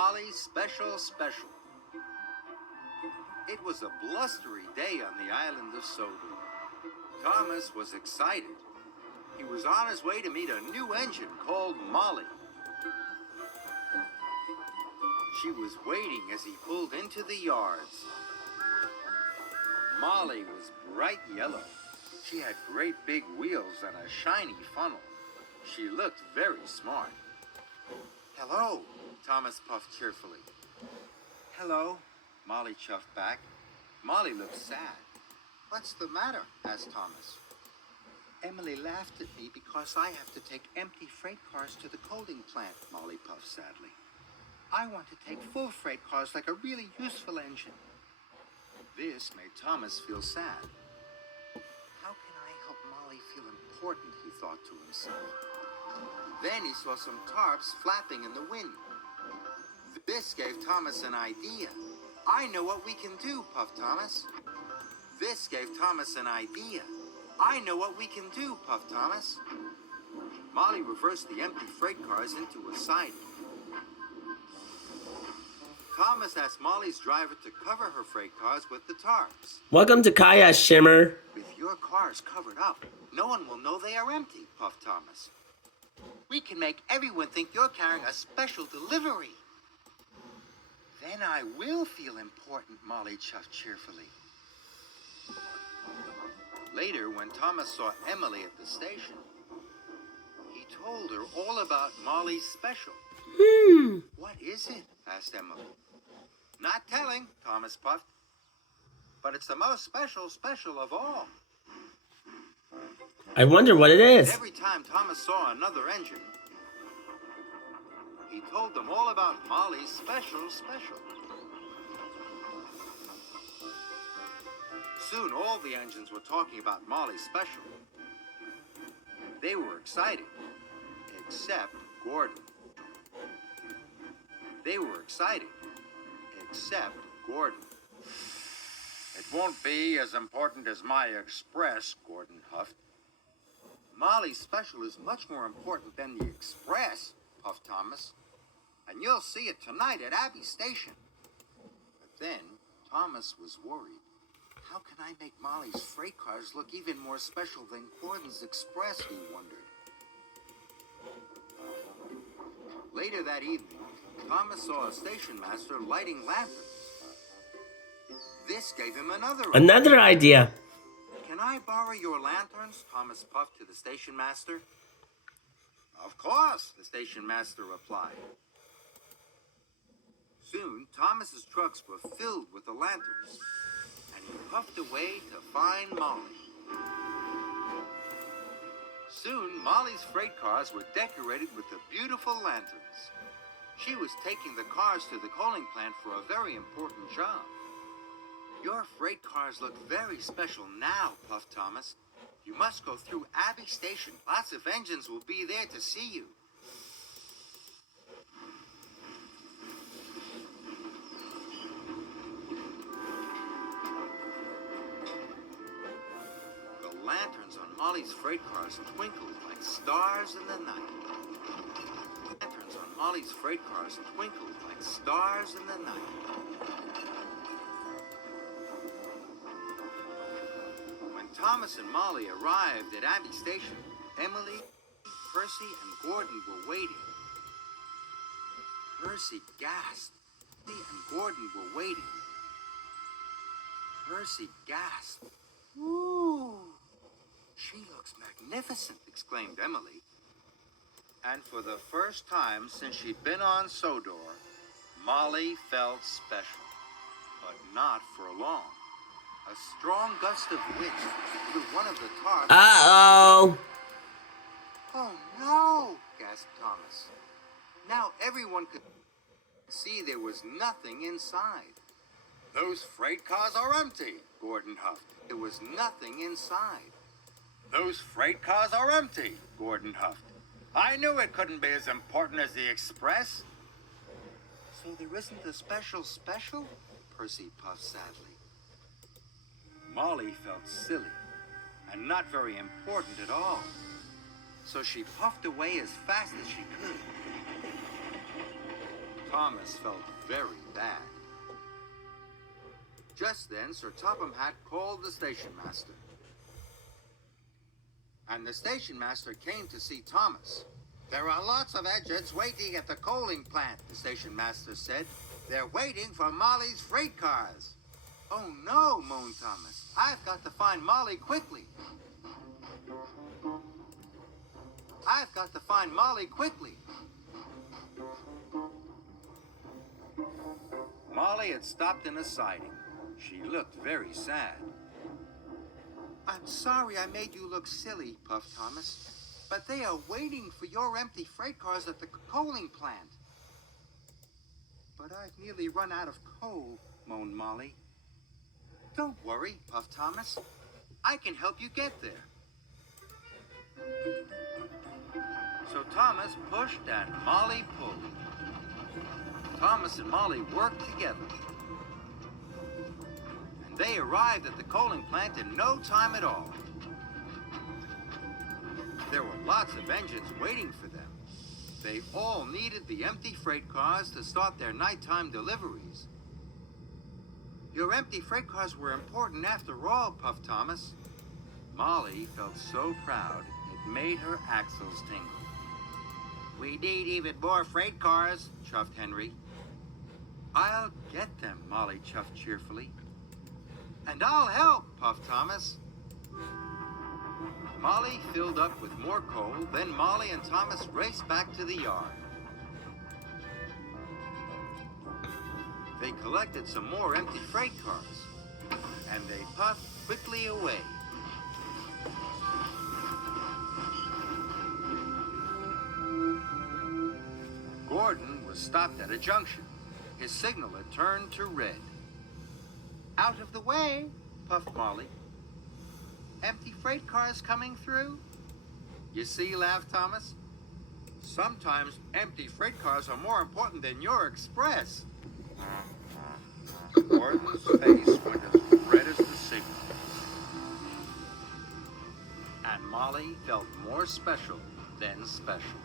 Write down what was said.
Molly's Special Special. It was a blustery day on the island of Sodor. Thomas was excited. He was on his way to meet a new engine called Molly. She was waiting as he pulled into the yards. Molly was bright yellow. She had great big wheels and a shiny funnel. She looked very smart. "Hello," Thomas puffed cheerfully. "Hello," Molly chuffed back. Molly looked sad. "What's the matter?" asked Thomas. "Emily laughed at me because I have to take empty freight cars to the coaling plant," Molly puffed sadly. "I want to take full freight cars like a really useful engine." This made Thomas feel sad. How can I help Molly feel important, he thought to himself. Then he saw some tarps flapping in the wind. This gave Thomas an idea. "I know what we can do," puffed Thomas. This gave Thomas an idea. "I know what we can do," puffed Thomas. Molly reversed the empty freight cars into a siding. Thomas asked Molly's driver to cover her freight cars with the tarps. Welcome to Kaya, Shimmer. "With your cars covered up, no one will know they are empty," puffed Thomas. "We can make everyone think you're carrying a special delivery." "Then I will feel important," Molly chuffed cheerfully. Later, when Thomas saw Emily at the station, he told her all about Molly's special. "What is it?" asked Emily. "Not telling," Thomas puffed. "But it's the most special of all." I wonder what it is. Every time Thomas saw another engine, he told them all about Molly's special. Soon all the engines were talking about Molly's special. They were excited, except Gordon. They were excited, except Gordon. "It won't be as important as my Express," Gordon huffed. "Molly's special is much more important than the Express," puffed Thomas. "And you'll see it tonight at Abbey Station." But then Thomas was worried. How can I make Molly's freight cars look even more special than Gordon's Express, he wondered. Later that evening, Thomas saw a stationmaster lighting lanterns. This gave him another idea. "Can I borrow your lanterns?" Thomas puffed to the stationmaster. "Of course," the stationmaster replied. Soon, Thomas's trucks were filled with the lanterns, and he puffed away to find Molly. Soon, Molly's freight cars were decorated with the beautiful lanterns. She was taking the cars to the coaling plant for a very important job. "Your freight cars look very special now," puffed Thomas. "You must go through Abbey Station. Lots of engines will be there to see you." The lanterns on Molly's freight cars twinkled like stars in the night. Lanterns on Molly's freight cars twinkled like stars in the night. When Thomas and Molly arrived at Abbey Station, Emily, Percy, and Gordon were waiting. Percy gasped. Emily and Gordon were waiting. Percy gasped. "Ooh, she looks magnificent," exclaimed Emily. And for the first time since she'd been on Sodor, Molly felt special, but not for long. A strong gust of wind blew one of the tarps. Uh-oh. "Oh, no," gasped Thomas. Now everyone could see there was nothing inside. "Those freight cars are empty," Gordon huffed. There was nothing inside. "Those freight cars are empty," Gordon huffed. "I knew it couldn't be as important as the Express." "So there isn't a special?" Percy puffed sadly. Molly felt silly and not very important at all. So she puffed away as fast as she could. Thomas felt very bad. Just then, Sir Topham Hatt called the Stationmaster. And the Stationmaster came to see Thomas. There are lots of agents waiting at the coaling plant, the Stationmaster said. They're waiting for Molly's freight cars. Oh no, moaned Thomas. I've got to find Molly quickly. I've got to find Molly quickly. Molly had stopped in a siding. She looked very sad. I'm sorry I made you look silly, puffed Thomas. But they are waiting for your empty freight cars at the coaling plant. But I've nearly run out of coal, moaned Molly. Don't worry, puffed Thomas. I can help you get there. So Thomas pushed and Molly pulled. Thomas and Molly worked together. And they arrived at the coaling plant in no time at all. There were lots of engines waiting for them. They all needed the empty freight cars to start their nighttime deliveries. Your empty freight cars were important after all, puffed Thomas. Molly felt so proud it made her axles tingle. We need even more freight cars, chuffed Henry. I'll get them, Molly chuffed cheerfully. And I'll help, puffed Thomas. Molly filled up with more coal, then Molly and Thomas raced back to the yard. They collected some more empty freight cars, and they puffed quickly away. Gordon was stopped at a junction. His signal had turned to red. Out of the way, puffed Molly. Empty freight cars coming through? You see, laughed Thomas. Sometimes empty freight cars are more important than your express. Gordon's face went as red as the signal. And Molly felt more special than special.